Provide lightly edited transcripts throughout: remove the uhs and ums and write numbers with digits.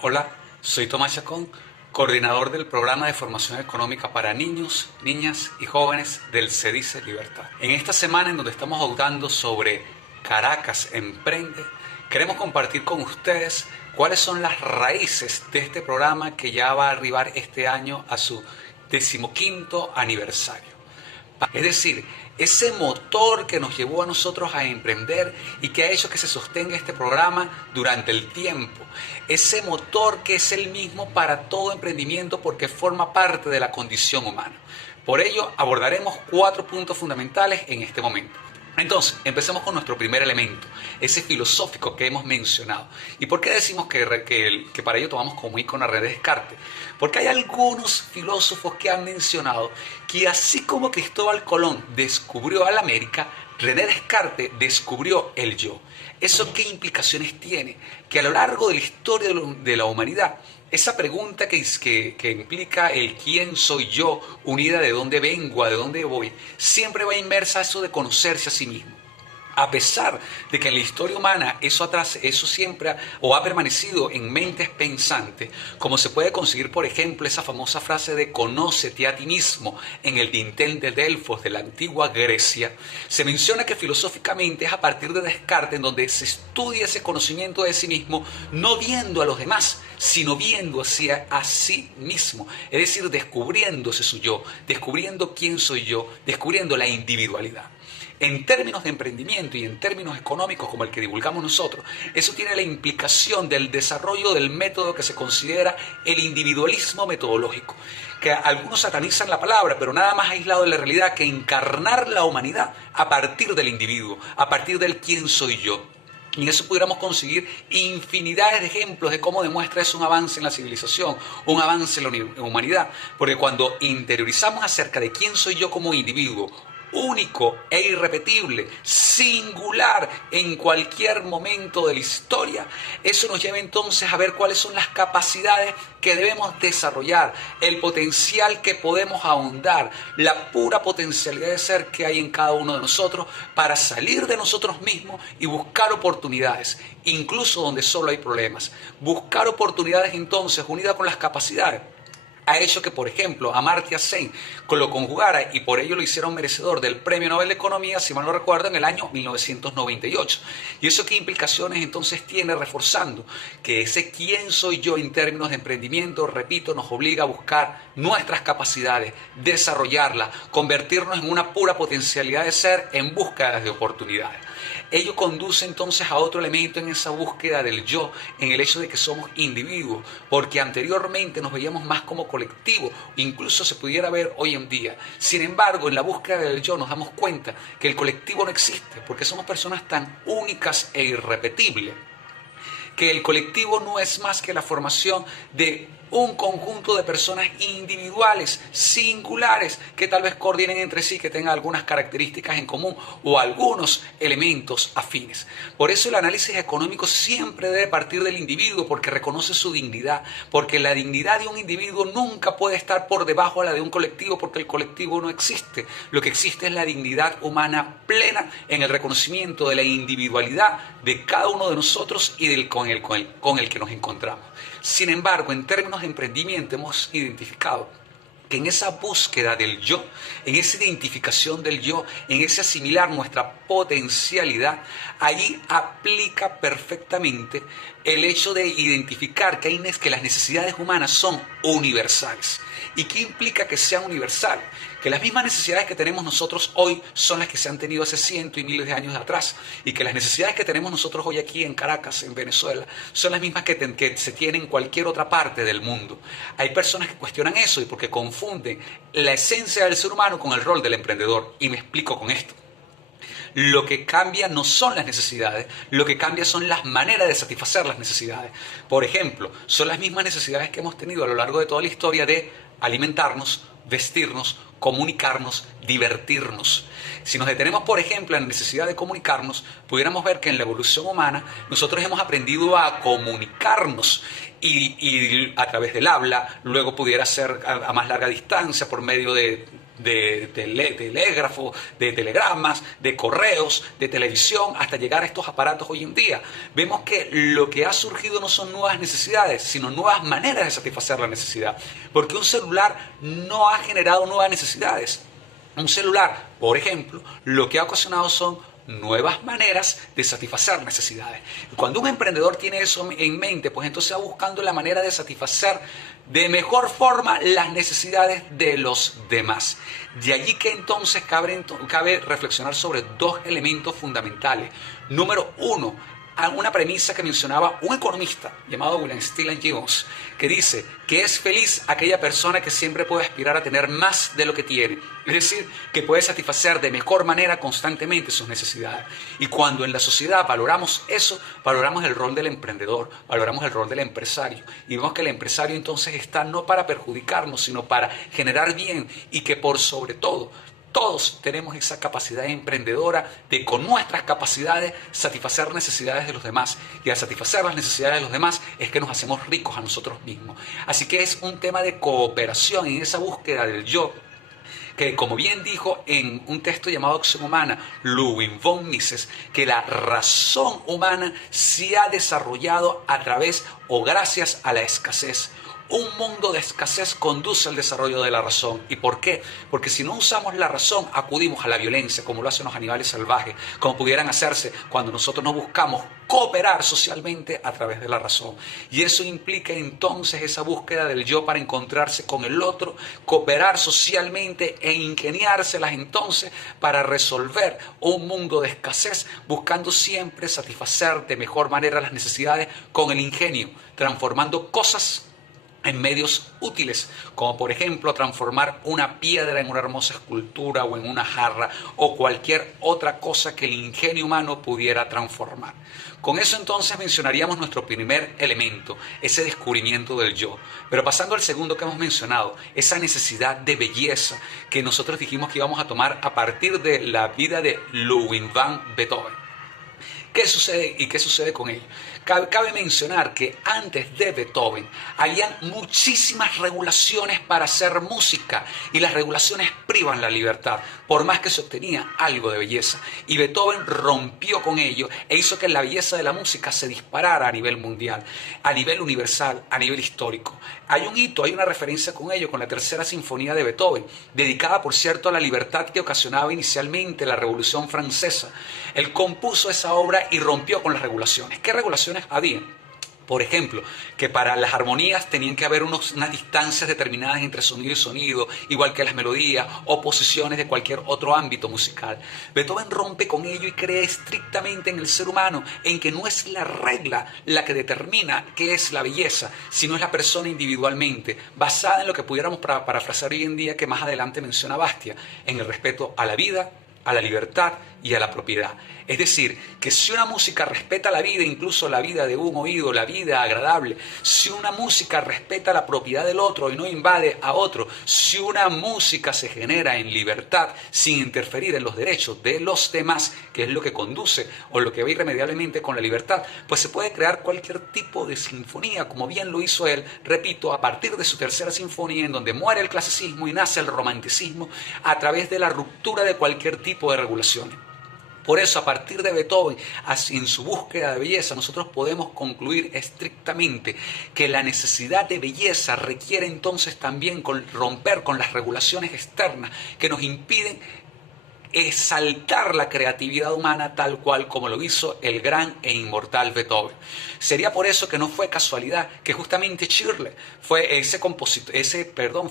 Hola, soy Tomás Chacón, coordinador del programa de formación económica para niños, niñas y jóvenes del CEDICE Libertad. En esta semana en donde estamos hablando sobre Caracas Emprende, queremos compartir con ustedes cuáles son las raíces de este programa que ya va a arribar este año a su 15º aniversario. Es decir, ese motor que nos llevó a nosotros a emprender y que ha hecho que se sostenga este programa durante el tiempo. Ese motor que es el mismo para todo emprendimiento porque forma parte de la condición humana. Por ello, abordaremos 4 puntos fundamentales en este momento. Entonces, empecemos con nuestro primer elemento, ese filosófico que hemos mencionado. ¿Y por qué decimos que para ello tomamos como icono a René Descartes? Porque hay algunos filósofos que han mencionado que así como Cristóbal Colón descubrió a la América, René Descartes descubrió el yo. ¿Eso qué implicaciones tiene? Que a lo largo de la historia de la humanidad, esa pregunta que implica el quién soy yo, unida de dónde vengo, a de dónde voy, siempre va inmersa a eso de conocerse a sí mismo. A pesar de que en la historia humana eso siempre ha permanecido en mentes pensantes, como se puede conseguir, por ejemplo, esa famosa frase de conócete a ti mismo en el dintel de Delfos de la antigua Grecia, se menciona que filosóficamente es a partir de Descartes en donde se estudia ese conocimiento de sí mismo, no viendo a los demás, sino viendo hacia a sí mismo, es decir, descubriéndose su yo, descubriendo quién soy yo, descubriendo la individualidad. En términos de emprendimiento y en términos económicos como el que divulgamos nosotros, eso tiene la implicación del desarrollo del método que se considera el individualismo metodológico, que algunos satanizan la palabra, pero nada más aislado de la realidad que encarnar la humanidad a partir del individuo, a partir del quién soy yo. Y en eso pudiéramos conseguir infinidades de ejemplos de cómo demuestra eso un avance en la civilización, un avance en la humanidad, porque cuando interiorizamos acerca de quién soy yo como individuo, único e irrepetible, singular en cualquier momento de la historia, eso nos lleva entonces a ver cuáles son las capacidades que debemos desarrollar, el potencial que podemos ahondar, la pura potencialidad de ser que hay en cada uno de nosotros para salir de nosotros mismos y buscar oportunidades, incluso donde solo hay problemas. Buscar oportunidades entonces unidas con las capacidades ha hecho que, por ejemplo, Amartya Sen lo conjugara y por ello lo hicieron merecedor del Premio Nobel de Economía, si mal no recuerdo, en el año 1998. ¿Y eso qué implicaciones entonces tiene? Reforzando que ese quién soy yo en términos de emprendimiento, repito, nos obliga a buscar nuestras capacidades, desarrollarlas, convertirnos en una pura potencialidad de ser en búsqueda de oportunidades. Ello conduce entonces a otro elemento en esa búsqueda del yo, en el hecho de que somos individuos, porque anteriormente nos veíamos más como colectivo, incluso se pudiera ver hoy en día. Sin embargo, en la búsqueda del yo nos damos cuenta que el colectivo no existe, porque somos personas tan únicas e irrepetibles, que el colectivo no es más que la formación de un conjunto de personas individuales, singulares, que tal vez coordinen entre sí, que tengan algunas características en común o algunos elementos afines. Por eso el análisis económico siempre debe partir del individuo, porque reconoce su dignidad, porque la dignidad de un individuo nunca puede estar por debajo de la de un colectivo, porque el colectivo no existe. Lo que existe es la dignidad humana plena en el reconocimiento de la individualidad de cada uno de nosotros y con el que nos encontramos. Sin embargo, en términos de emprendimiento hemos identificado que en esa búsqueda del yo, en esa identificación del yo, en ese asimilar nuestra potencialidad, ahí aplica perfectamente el hecho de identificar que las necesidades humanas son universales. ¿Y qué implica que sean universales? Que las mismas necesidades que tenemos nosotros hoy son las que se han tenido hace cientos y miles de años atrás, y que las necesidades que tenemos nosotros hoy aquí en Caracas, en Venezuela, son las mismas que se tienen en cualquier otra parte del mundo. Hay personas que cuestionan eso y porque confunden la esencia del ser humano con el rol del emprendedor, y me explico con esto. Lo que cambia no son las necesidades, lo que cambia son las maneras de satisfacer las necesidades. Por ejemplo, son las mismas necesidades que hemos tenido a lo largo de toda la historia de alimentarnos, vestirnos, comunicarnos, divertirnos. Si nos detenemos, por ejemplo, en la necesidad de comunicarnos, pudiéramos ver que en la evolución humana nosotros hemos aprendido a comunicarnos y a través del habla, luego pudiera ser a más larga distancia por medio de de telégrafo, de telegramas, de correos, de televisión, hasta llegar a estos aparatos hoy en día. Vemos que lo que ha surgido no son nuevas necesidades, sino nuevas maneras de satisfacer la necesidad. Porque un celular no ha generado nuevas necesidades. Un celular, por ejemplo, lo que ha ocasionado son nuevas maneras de satisfacer necesidades. Cuando un emprendedor tiene eso en mente, pues entonces va buscando la manera de satisfacer de mejor forma las necesidades de los demás. De allí que entonces cabe reflexionar sobre dos elementos fundamentales. Número uno, una premisa que mencionaba un economista llamado William Stellan Jones, que dice que es feliz aquella persona que siempre puede aspirar a tener más de lo que tiene. Es decir, que puede satisfacer de mejor manera constantemente sus necesidades. Y cuando en la sociedad valoramos eso, valoramos el rol del emprendedor, valoramos el rol del empresario. Y vemos que el empresario entonces está no para perjudicarnos, sino para generar bien, y que por sobre todo, todos tenemos esa capacidad emprendedora de, con nuestras capacidades, satisfacer necesidades de los demás. Y al satisfacer las necesidades de los demás es que nos hacemos ricos a nosotros mismos. Así que es un tema de cooperación en esa búsqueda del yo, que, como bien dijo en un texto llamado Acción Humana, Ludwig von Mises, que la razón humana se ha desarrollado a través o gracias a la escasez. Un mundo de escasez conduce al desarrollo de la razón. ¿Y por qué? Porque si no usamos la razón, acudimos a la violencia, como lo hacen los animales salvajes, como pudieran hacerse cuando nosotros no buscamos cooperar socialmente a través de la razón. Y eso implica entonces esa búsqueda del yo para encontrarse con el otro, cooperar socialmente e ingeniárselas entonces para resolver un mundo de escasez, buscando siempre satisfacer de mejor manera las necesidades con el ingenio, transformando cosas en medios útiles, como por ejemplo transformar una piedra en una hermosa escultura o en una jarra o cualquier otra cosa que el ingenio humano pudiera transformar. Con eso entonces mencionaríamos nuestro primer elemento, ese descubrimiento del yo. Pero pasando al segundo que hemos mencionado, esa necesidad de belleza que nosotros dijimos que íbamos a tomar a partir de la vida de Ludwig van Beethoven. ¿Qué sucede y qué sucede con ello? Cabe mencionar que antes de Beethoven habían muchísimas regulaciones para hacer música y las regulaciones privan la libertad, por más que se obtenía algo de belleza. Y Beethoven rompió con ello e hizo que la belleza de la música se disparara a nivel mundial, a nivel universal, a nivel histórico. Hay un hito, hay una referencia con ello, con la tercera sinfonía de Beethoven, dedicada por cierto a la libertad que ocasionaba inicialmente la Revolución Francesa. Él compuso esa obra y rompió con las regulaciones. ¿Qué regulaciones había? Por ejemplo, que para las armonías tenían que haber unas distancias determinadas entre sonido y sonido, igual que las melodías o posiciones de cualquier otro ámbito musical. Beethoven rompe con ello y cree estrictamente en el ser humano, en que no es la regla la que determina qué es la belleza, sino es la persona individualmente, basada en lo que pudiéramos parafrasear hoy en día, que más adelante menciona Bastia, en el respeto a la vida, a la libertad y a la propiedad. Es decir, que si una música respeta la vida, incluso la vida de un oído, la vida agradable, si una música respeta la propiedad del otro y no invade a otro, si una música se genera en libertad sin interferir en los derechos de los demás, que es lo que conduce o lo que va irremediablemente con la libertad, pues se puede crear cualquier tipo de sinfonía, como bien lo hizo él, repito, a partir de su tercera sinfonía, en donde muere el clasicismo y nace el romanticismo a través de la ruptura de cualquier tipo de regulaciones. Por eso, a partir de Beethoven, en su búsqueda de belleza, nosotros podemos concluir estrictamente que la necesidad de belleza requiere entonces también romper con las regulaciones externas que nos impiden exaltar la creatividad humana tal cual como lo hizo el gran e inmortal Beethoven. Sería por eso que no fue casualidad que justamente Schiller fue ese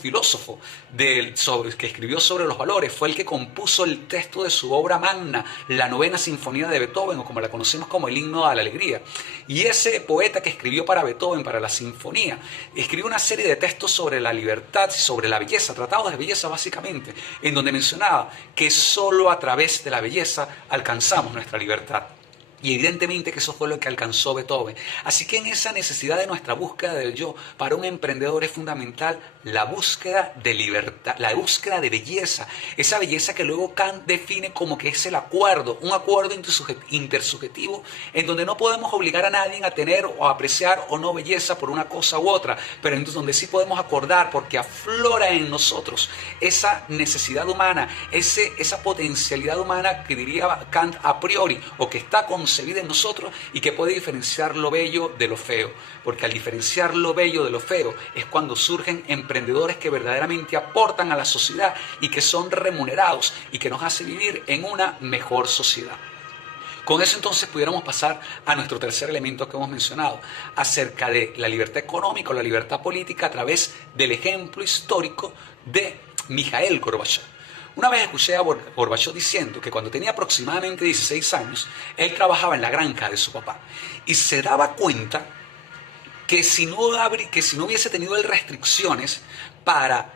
filósofo que escribió sobre los valores, fue el que compuso el texto de su obra magna, la novena sinfonía de Beethoven, o como la conocemos como el himno a la alegría. Y ese poeta que escribió para Beethoven, para la sinfonía, escribió una serie de textos sobre la libertad, sobre la belleza, tratados de belleza básicamente, en donde mencionaba que solo a través de la belleza alcanzamos nuestra libertad. Y evidentemente que eso fue lo que alcanzó Beethoven. Así que en esa necesidad de nuestra búsqueda del yo, para un emprendedor es fundamental la búsqueda de libertad, la búsqueda de belleza. Esa belleza que luego Kant define como que es el acuerdo, un acuerdo intersubjetivo en donde no podemos obligar a nadie a tener o apreciar o no belleza por una cosa u otra, pero en donde sí podemos acordar porque aflora en nosotros esa necesidad humana, esa potencialidad humana que diría Kant a priori o que está concebida en nosotros y que puede diferenciar lo bello de lo feo, porque al diferenciar lo bello de lo feo es cuando surgen emprendedores que verdaderamente aportan a la sociedad y que son remunerados y que nos hace vivir en una mejor sociedad. Con eso entonces pudiéramos pasar a nuestro tercer elemento que hemos mencionado, acerca de la libertad económica o la libertad política a través del ejemplo histórico de Mikhail Gorbachev. Una vez escuché a Gorbachev diciendo que cuando tenía aproximadamente 16 años, él trabajaba en la granja de su papá y se daba cuenta que si no hubiese tenido restricciones para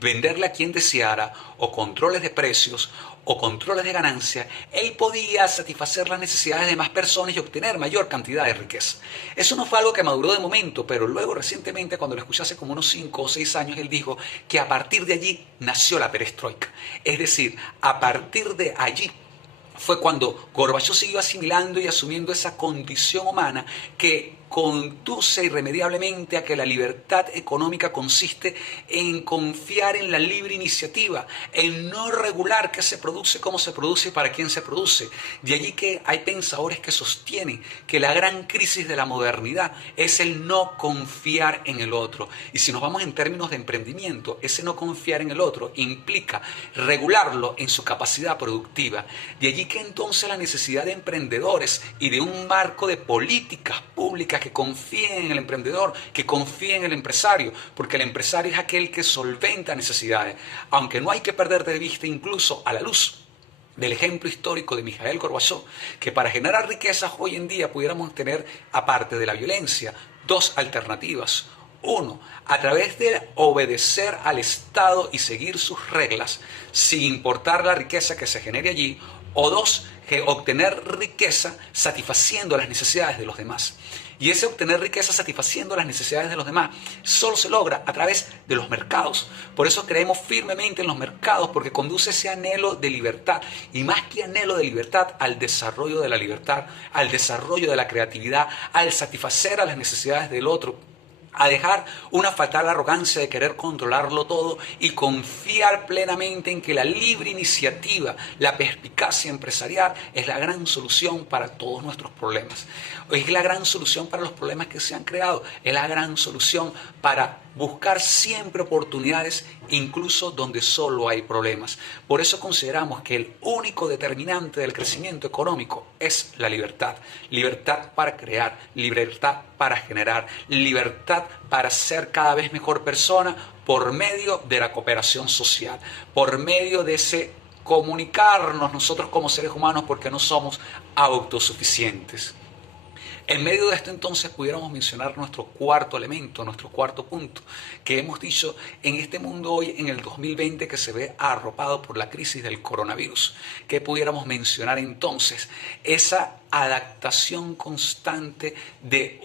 venderle a quien deseara o controles de precios o controles de ganancia, él podía satisfacer las necesidades de más personas y obtener mayor cantidad de riqueza. Eso no fue algo que maduró de momento, pero luego recientemente, cuando lo escuché hace como unos 5 o 6 años, él dijo que a partir de allí nació la perestroika. Es decir, a partir de allí fue cuando Gorbachev siguió asimilando y asumiendo esa condición humana que conduce irremediablemente a que la libertad económica consiste en confiar en la libre iniciativa, en no regular qué se produce, cómo se produce y para quién se produce. De allí que hay pensadores que sostienen que la gran crisis de la modernidad es el no confiar en el otro. Y si nos vamos en términos de emprendimiento, ese no confiar en el otro implica regularlo en su capacidad productiva. De allí que entonces la necesidad de emprendedores y de un marco de políticas públicas que confíen en el emprendedor, que confíen en el empresario, porque el empresario es aquel que solventa necesidades, aunque no hay que perder de vista, incluso a la luz del ejemplo histórico de Mikhail Gorbachev, que para generar riquezas hoy en día pudiéramos tener, aparte de la violencia, dos alternativas. Uno, a través de obedecer al Estado y seguir sus reglas, sin importar la riqueza que se genere allí. O dos, que obtener riqueza satisfaciendo las necesidades de los demás. Y ese obtener riqueza satisfaciendo las necesidades de los demás solo se logra a través de los mercados. Por eso creemos firmemente en los mercados, porque conduce ese anhelo de libertad. Y más que anhelo de libertad, al desarrollo de la libertad, al desarrollo de la creatividad, al satisfacer a las necesidades del otro, a dejar una fatal arrogancia de querer controlarlo todo y confiar plenamente en que la libre iniciativa, la perspicacia empresarial es la gran solución para todos nuestros problemas. Es la gran solución para los problemas que se han creado, es la gran solución para buscar siempre oportunidades, incluso donde solo hay problemas. Por eso consideramos que el único determinante del crecimiento económico es la libertad. Libertad para crear, libertad para generar, libertad para ser cada vez mejor persona por medio de la cooperación social, por medio de ese comunicarnos nosotros como seres humanos, porque no somos autosuficientes. En medio de esto entonces pudiéramos mencionar nuestro cuarto elemento, nuestro cuarto punto, que hemos dicho en este mundo hoy, en el 2020, que se ve arropado por la crisis del coronavirus. Que pudiéramos mencionar entonces esa adaptación constante de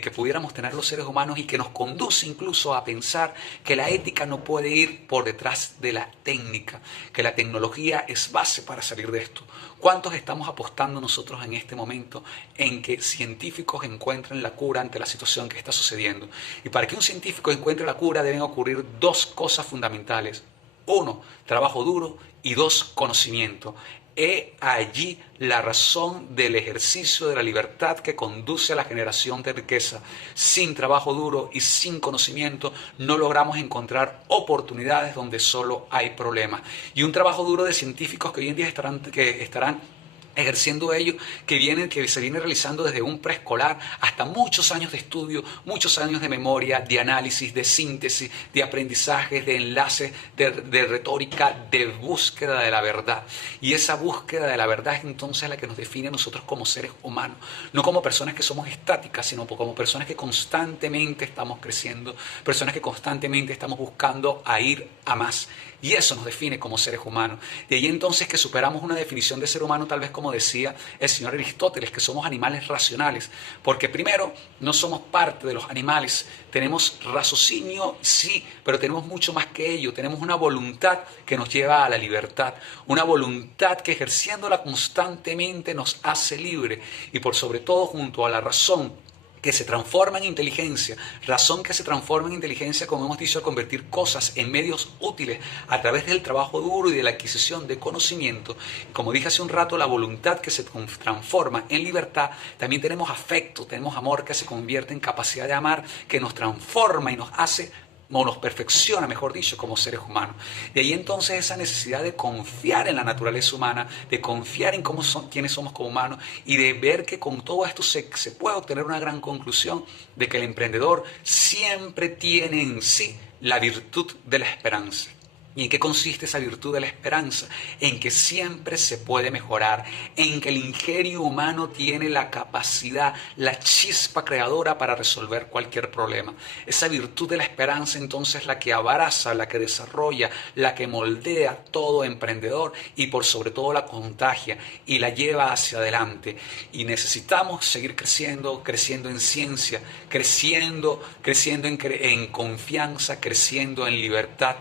que pudiéramos tener los seres humanos y que nos conduce incluso a pensar que la ética no puede ir por detrás de la técnica, que la tecnología es base para salir de esto. ¿Cuántos estamos apostando nosotros en este momento en que científicos encuentren la cura ante la situación que está sucediendo? Y para que un científico encuentre la cura deben ocurrir dos cosas fundamentales. Uno, trabajo duro, y dos, conocimiento. He allí la razón del ejercicio de la libertad que conduce a la generación de riqueza. Sin trabajo duro y sin conocimiento no logramos encontrar oportunidades donde solo hay problemas. Y un trabajo duro de científicos que hoy en día estarán ejerciendo ello, que se viene realizando desde un preescolar hasta muchos años de estudio, muchos años de memoria, de análisis, de síntesis, de aprendizajes, de enlaces, de retórica, de búsqueda de la verdad. Y esa búsqueda de la verdad es entonces la que nos define a nosotros como seres humanos, no como personas que somos estáticas, sino como personas que constantemente estamos creciendo, personas que constantemente estamos buscando a ir a más. Y eso nos define como seres humanos. De ahí entonces que superamos una definición de ser humano tal vez como como decía el señor Aristóteles, que somos animales racionales, porque primero no somos parte de los animales, tenemos raciocinio, sí, pero tenemos mucho más que ello, tenemos una voluntad que nos lleva a la libertad, una voluntad que ejerciéndola constantemente nos hace libre y por sobre todo junto a la razón que se transforma en inteligencia, razón que se transforma en inteligencia, como hemos dicho, al convertir cosas en medios útiles a través del trabajo duro y de la adquisición de conocimiento. Como dije hace un rato, la voluntad que se transforma en libertad, también tenemos afecto, tenemos amor que se convierte en capacidad de amar, que nos transforma y nos hace o nos perfecciona, mejor dicho, como seres humanos. De ahí entonces esa necesidad de confiar en la naturaleza humana, de confiar en quiénes somos como humanos y de ver que con todo esto se puede obtener una gran conclusión de que el emprendedor siempre tiene en sí la virtud de la esperanza. ¿Y en qué consiste esa virtud de la esperanza? En que siempre se puede mejorar, en que el ingenio humano tiene la capacidad, la chispa creadora para resolver cualquier problema. Esa virtud de la esperanza entonces la que abraza, la que desarrolla, la que moldea todo emprendedor y por sobre todo la contagia y la lleva hacia adelante. Y necesitamos seguir creciendo, creciendo en ciencia, creciendo en confianza, creciendo en libertad,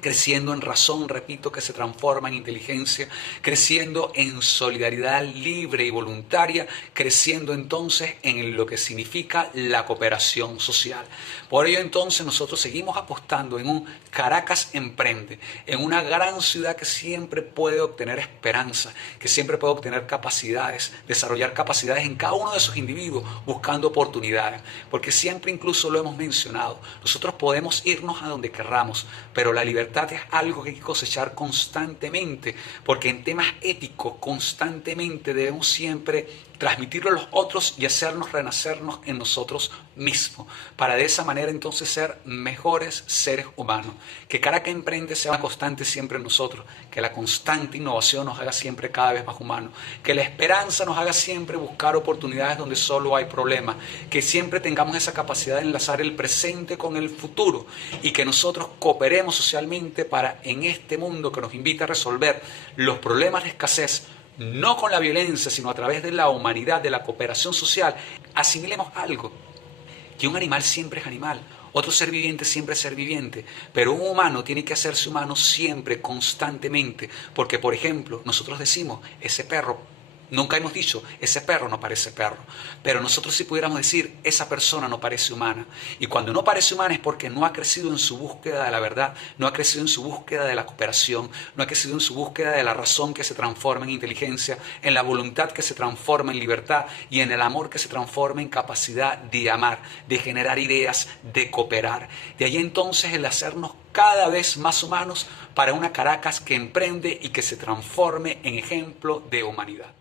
creciendo en razón, repito, que se transforma en inteligencia, creciendo en solidaridad libre y voluntaria, creciendo entonces en lo que significa la cooperación social. Por ello entonces nosotros seguimos apostando en un Caracas Emprende, en una gran ciudad que siempre puede obtener esperanza, que siempre puede obtener capacidades, desarrollar capacidades en cada uno de esos individuos, buscando oportunidades, porque siempre incluso lo hemos mencionado, nosotros podemos irnos a donde querramos, pero la libertad es algo que hay que cosechar constantemente, porque en temas éticos constantemente debemos siempre transmitirlo a los otros y hacernos renacernos en nosotros mismos, para de esa manera entonces ser mejores seres humanos. Que Caracas Emprende sea una constante siempre en nosotros, que la constante innovación nos haga siempre cada vez más humanos, que la esperanza nos haga siempre buscar oportunidades donde solo hay problemas, que siempre tengamos esa capacidad de enlazar el presente con el futuro y que nosotros cooperemos socialmente para en este mundo que nos invita a resolver los problemas de escasez, no con la violencia, sino a través de la humanidad, de la cooperación social, asimilemos algo, que un animal siempre es animal, otro ser viviente siempre es ser viviente, pero un humano tiene que hacerse humano siempre, constantemente, porque por ejemplo, nosotros decimos, ese perro, nunca hemos dicho, ese perro no parece perro, pero nosotros sí pudiéramos decir, esa persona no parece humana. Y cuando no parece humana es porque no ha crecido en su búsqueda de la verdad, no ha crecido en su búsqueda de la cooperación, no ha crecido en su búsqueda de la razón que se transforma en inteligencia, en la voluntad que se transforma en libertad y en el amor que se transforma en capacidad de amar, de generar ideas, de cooperar. De ahí entonces el hacernos cada vez más humanos para una Caracas que emprende y que se transforme en ejemplo de humanidad.